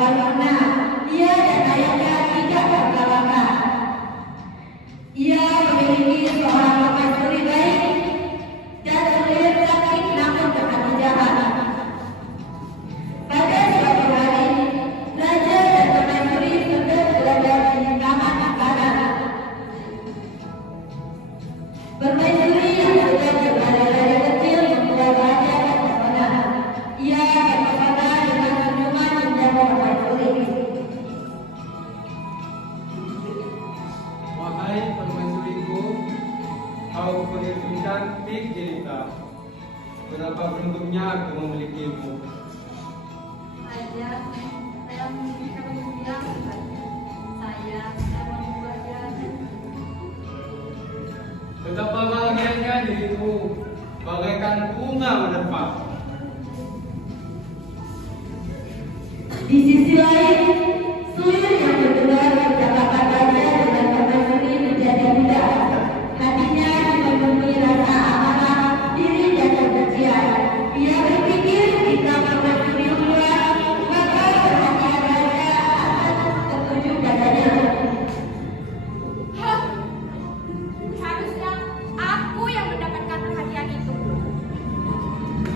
Paripurna. Ia dan ayahnya tidak terkalahkan. Ia memiliki seorang permaisuri baik dan Selir sakit namun berhati jahat. Pada suatu hari, raja dan permaisuri sedang berada di kamar makanan. Permaisuri yang sudah berada dari kecil membuat raja terpesona. Ia terpesona dengan senyuman indah permaisuri. Wahai permaisuriku, kau begitu cantik jelita. Betapa beruntungnya aku memilikimu. Ayah, saya menginginkan dia. Saya membuatnya. Betapa bahagianya diriku, bagaikan bunga menerpa. Di sisi lain, Selir yang berdua percakapan raja dengan permaisuri menjadi mudah. Hatinya dipenuhi rasa amarah, diri dan kebencian. Ia berpikir jika permaisuri keluar, maka perhatian raja akan tertuju padanya. Hah? Harusnya aku yang mendapatkan perhatian itu.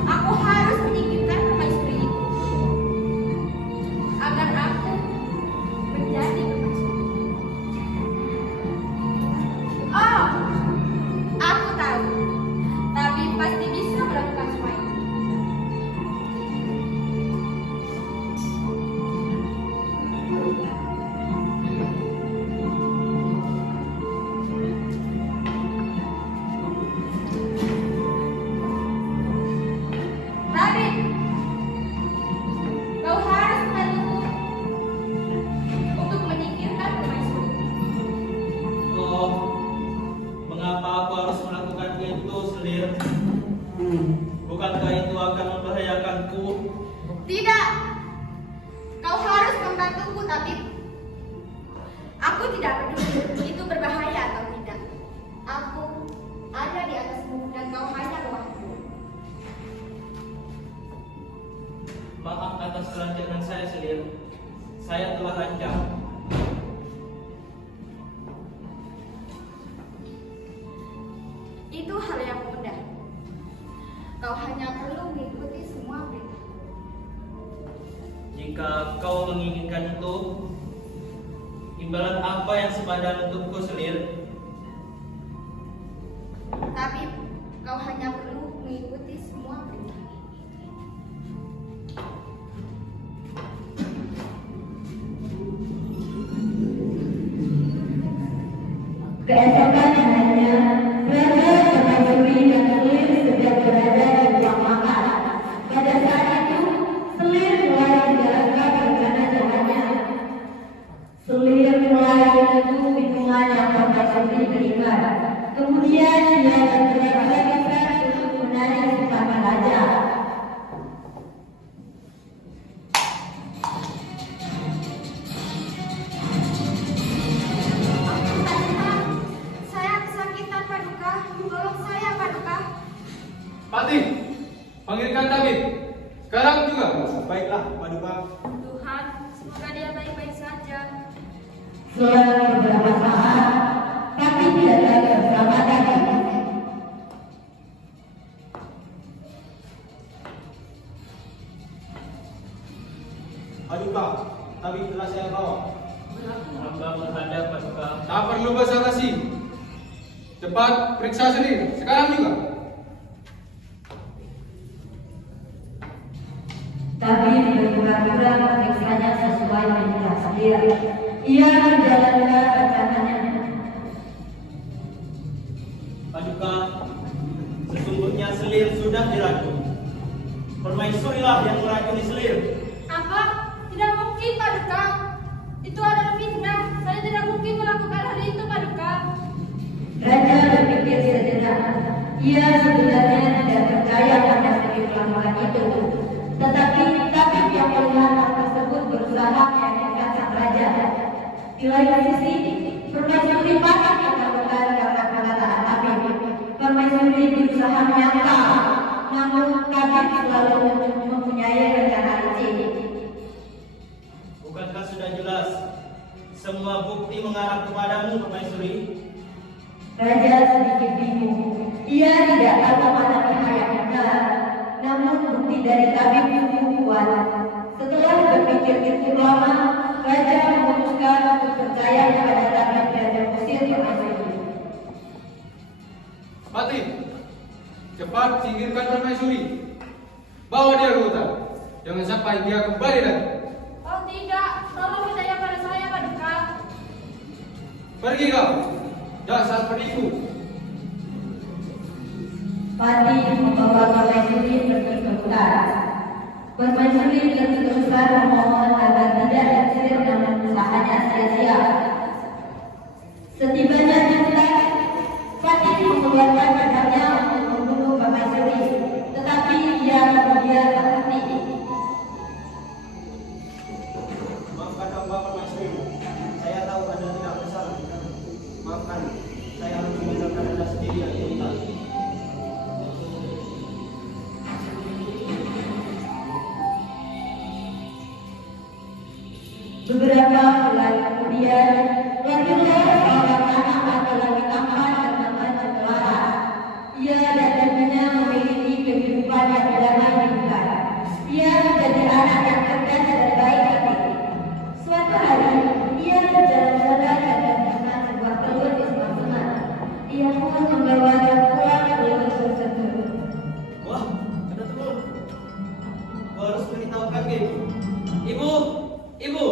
Aku harus menyingkirkan permaisuri itu agar aku menjadi permaisuri. Oh, aku tahu. Tapi pasti bisa melakukan semua itu. Tabib, kau harus membantuku untuk menyingkirkan permaisuri. Oh, mengapa aku harus melakukan itu, Selir? Bukankah itu akan membahayakanku? Tidak, kau harus membantuku, Tabib. Aku tidak peduli itu berbahaya atau tidak. Aku ada di atasmu dan kau hanya bawahku. Maaf atas kelancaran saya, Selir. Saya telah lancang. Itu hal yang mudah. Kau hanya perlu mengikuti semua perintah. Jika kau menginginkan itu, imbalan apa yang sepadan untukku, Selir? Tabib, kau hanya perlu mengikuti semua perintah. Keesokan harinya, raja, permaisuri dan Selir sedang berada di ruang makan. Pada saat itu, Selir mulai menjalankan rencana jalannya. Selir mulai meneguk minuman yang permaisuri berikan. Kemudian dia bergerak-gerak untuk menarik simpanan raja. Saya kesakitan, Paduka. Tolong saya, Paduka. Patih, panggilkan tabib. Sekarang juga. Baiklah, Paduka. Tuhan, semoga dia baik-baik saja. Selang beberapa saat, tapi tidak ada bersama lagi. Paduka, tapi telah saya bawa. Hamba menghadap, Paduka. Tak perlu basa-basi. Cepat periksa sendiri. Sekarang juga. Tapi berpura-pura meriksanya sesuai dengan Selir. Ia menjalankan rencananya. Paduka, sesungguhnya Selir sudah diracun. Permaisurilah yang meracuni Selir. Apa? Tidak mungkin, Paduka. Itu adalah fitnah. Saya tidak mungkin melakukan hal itu, Paduka. Raja berpikir sejenak. Ia sebenarnya tidak percaya pada Selir melakukan itu. Tetapi tabib yang melihat tersebut berusaha meyakinkan sang raja. Di lain sisi, permaisuri patut ditakutan karena perkataan tabib. Permaisuri berusaha menyangkal, namun tabib selalu mempunyai rencana licik. Semua bukti mengarah kepadamu, Permaisuri. Raja sedikit bingung. Ia tidak tahu mana pihak yang benar. Namun bukti dari tabib cukup kuat. Setelah berpikir cukup lama, Raja memutuskan untuk percaya kepada tabib dan mengusir Permaisuri. Pati, cepat singkirkan Permaisuri. Bawa dia ke hutan. Jangan sampai dia kembali lagi. Oh tidak, tolong percaya pada saya, Paduka. Pergi kau, dasar penipu. Pati membawa Permaisuri pergi ke hutan. Permaisuri terus-terusan memohon agar tidak diusir namun usahanya sia-sia. Setibanya di hutan, Pati mengeluarkan pedangnya untuk membunuh Permaisuri, tetapi ia kemudian terhenti. Maafkan hamba, Permaisuri. Saya tahu Anda tidak bersalah. Maafkan, saya harus meninggalkan Anda sendirian di hutan. Beberapa bulan kemudian, lahirlah seorang anak laki-laki tampan bernama Cendrawasih. Ia dan ibunya memiliki kehidupan yang damai di hutan. Ia menjadi anak yang cerdas dan baik hati. Suatu hari, ia berjalan-jalan dan menemukan sebuah telur di semak-semak. Ia pun membawanya pulang ke telur tersebut. Wah, ada telur. Kau harus beritahukan ke ibu. Ibu, ibu.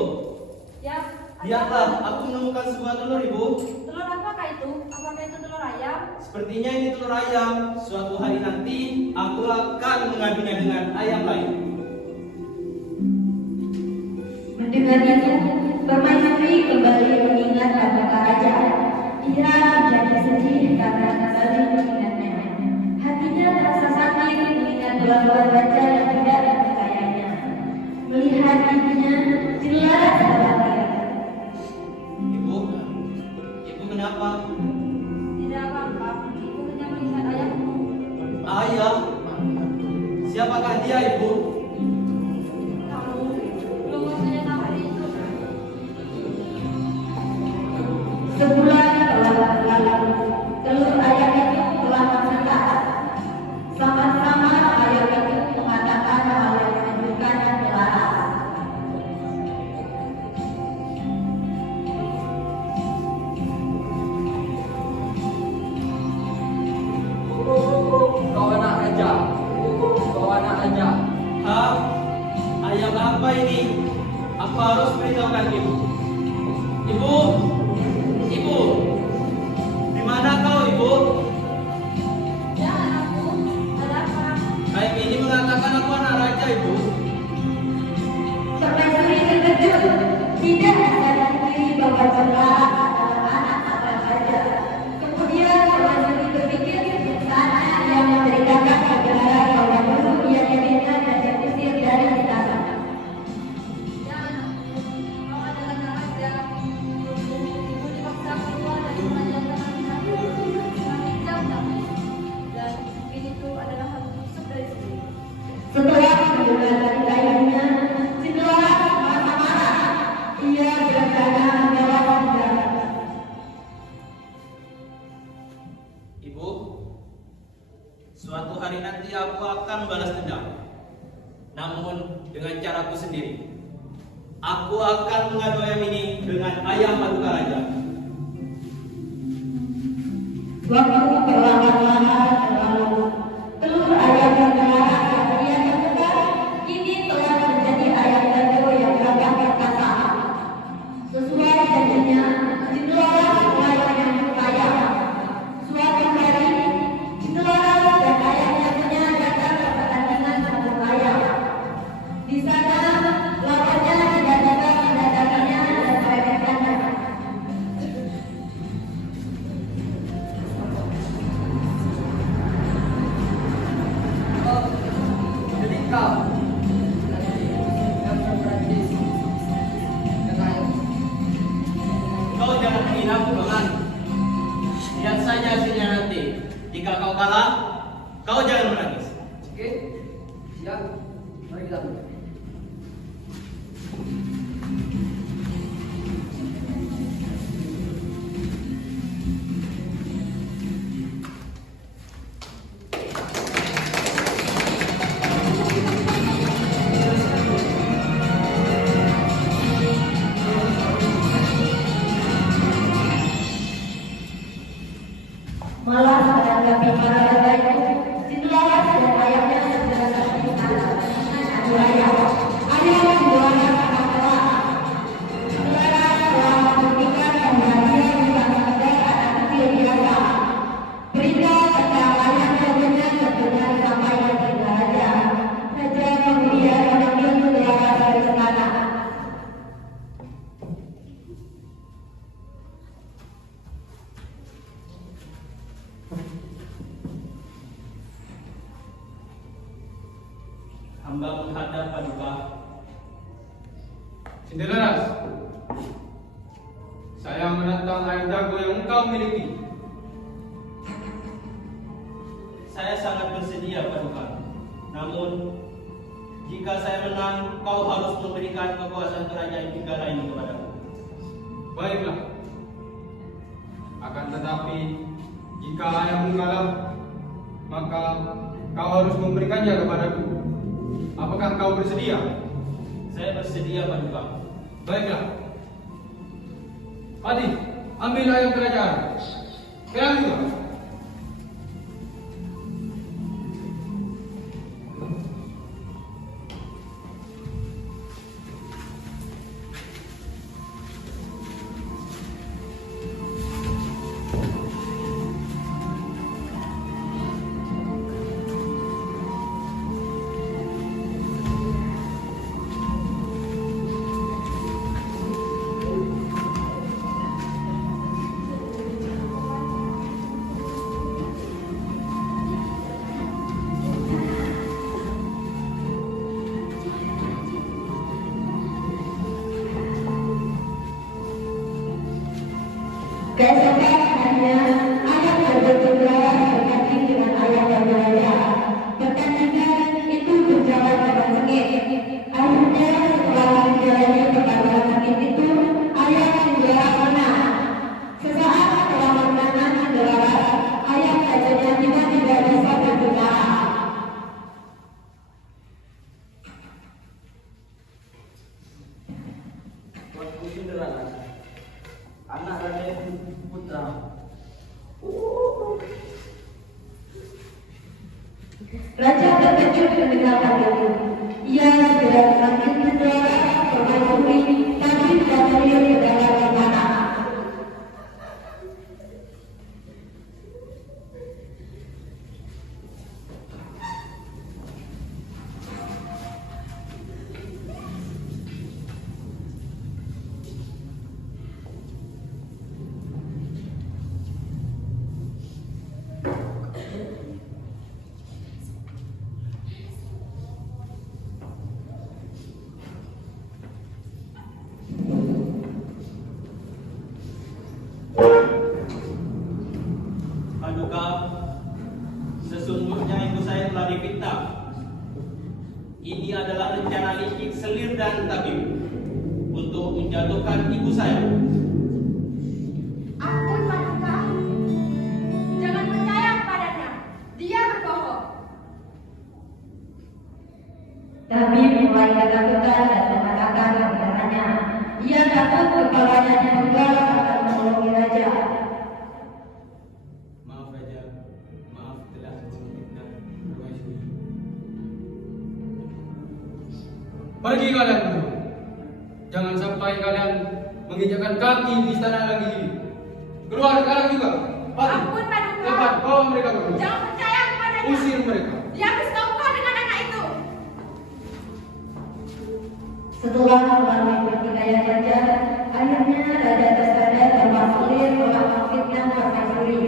Ya, Lihatlah, aku menemukan sebuah telur, ibu. telur apakah itu? Apakah itu telur ayam? Sepertinya ini telur ayam. Suatu hari nanti, aku akan mengadunya dengan ayam lain. Mendengar itu, Permaisuri kembali mengingat kata raja. Ia menjadi sedih karena kembali mengingatnya. Hatinya terasa sakit mengingat kelakuan raja yang tidak dipercayainya. Melihat ibunya, jelas khawatir. Ibu, ibu kenapa? Tidak apa-apa, ibu hanya melihat ayamku. Ayah, siapakah dia, ibu? Kamu belum waktunya tahu hari itu. Sebulan telah berlalu, telur ayam itu telah tersetak. Sama-sama ayam itu mengatakan hal yang menunjukkan kebenaran. Kau anak raja, kau anak raja. Hah? Ayam apa ini? Aku harus beritahukan ibu. Ibu, ibu, di mana kau, ibu? Ya anakku, ada apa? Ayam ini mengatakan aku anak raja, ibu. Permaisuri terkejut, tidak menyadari bahwa Cendrawasih adalah anak seorang raja. Kemudian Permaisuri berpikir saatnya ia menceritakan kebenaran bahwa dulu ia dihina dan diusir dari istana. Ya anakku, kau adalah anak raja. Ibu dipaksa keluar dari kerajaan kami semakin jauh kami. Dan mungkin itu adalah hal busuk dari sini. Setelah mendengar cerita ibunya, Cendrawasih merasa marah. Ia berencana membalas dendam. Ibu, suatu hari nanti aku akan membalas dendam. Namun dengan caraku sendiri. Aku akan mengadu ayam ini dengan ayam Paduka Raja. Waktu perlahan-lahan berlalu. Telur ayam yang Cendrawasih yang ia temukan kini telah menjadi ayam telur yang gagah perkasa. Sesuai janjinya, Cendrawasih mulai menyambut ayam. Suatu hari, Cendrawasih dan ayahnya punya datang ke pertandingan sambung ayam. Di sana, lawannya tiba-tiba mendatanginya dan meremehkannya. Oh, jadi kau. Yang berarti dengan Kau jangan menghina aku, Paman. Lihat saja hasilnya nanti. Jika kau kalah, kau jangan menangis. oke, siap. Mari kita mulai. Cinderelas, saya menantang air jago yang engkau miliki. Saya sangat bersedia, Paduka. Namun, jika saya menang, kau harus memberikan kekuasaan kerajaan Tinggala ini kepadaku. Baiklah. Akan tetapi, jika ayahmu kalah, maka kau harus memberikannya kepadaku. Apakah kau bersedia? Saya bersedia, Paduka. Baiklah. Adi, ambil ayam kerajaan. Sekarang juga. Keesokan harinya, ayam berbenturan berganti dengan ayam yang berbeda. Pertandingan itu berjalan dengan sengit. Akhirnya setelah menjalani pertarungan sengit itu, ayam Cinderella menang. Sesaat setelah kemenangan Cinderella, ayam gajahnya tidak bisa berbicara. Tuanku Cinderella, anak Raden Putra. Raja terkejut mendengar hal itu. Ia segera memanggil Cinderella permaisuri, tapi tidak terlihat ke dalam istana. Paduka, sesungguhnya ibu saya telah difitnah. Ini adalah rencana licik Selir dan Tabib untuk menjatuhkan ibu saya. Ampun, Paduka. Jangan percaya kepadanya. Dia berbohong. Tapi mulai ketakutan dan mengatakan kebenarannya. Ia takut kepalanya dipenggal akan menolongi raja. Maaf Raja, maaf telah memfitnah permaisuri. Pergi kalian dulu. Jangan sampai kalian menginjakkan kaki di istana lagi ini. Keluar sekarang juga. Pati, Ampun, Paduka. cepat bawa mereka keluar. Jangan percaya kepadanya. Usir mereka. Dia bersekongkol dengan anak itu. Setelah melalui pertikaian raja, akhirnya raja tersadar bahwa Selir telah memfitnah permaisuri.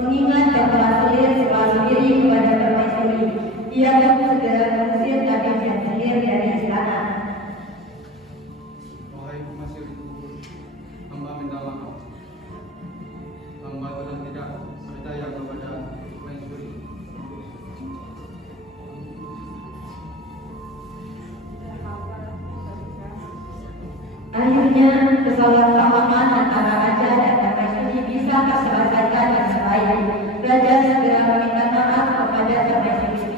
Mengingat bahwa Selir selalu iri kepada permaisuri, ia pun segera mengusir Tabib dan Selir dari istana. Wahai permaisuriku, hamba minta maaf. Hamba telah tidak percaya kepada permaisuri. Akhirnya kesalahpahaman antara raja dan permaisuri bisa terselesaikan dengan baik. Raja segera meminta maaf kepada permaisuri.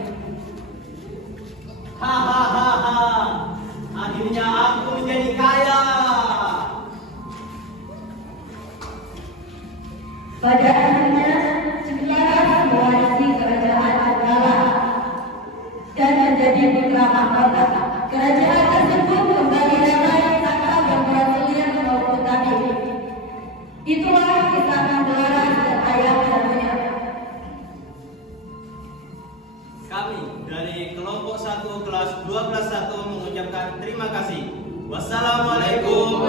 Hahaha, akhirnya aku menjadi kaya. Pada akhirnya, Cinderella mewarisi kerajaan Cinderella dan menjadi putra mahkota. Kerajaan tersebut kembali damai tanpa gangguan Selir maupun Tabib. Itulah kisah Cinderella dan ayam satunya. Kami dari kelompok 1 kelas 12 1 mengucapkan terima kasih. Wassalamualaikum.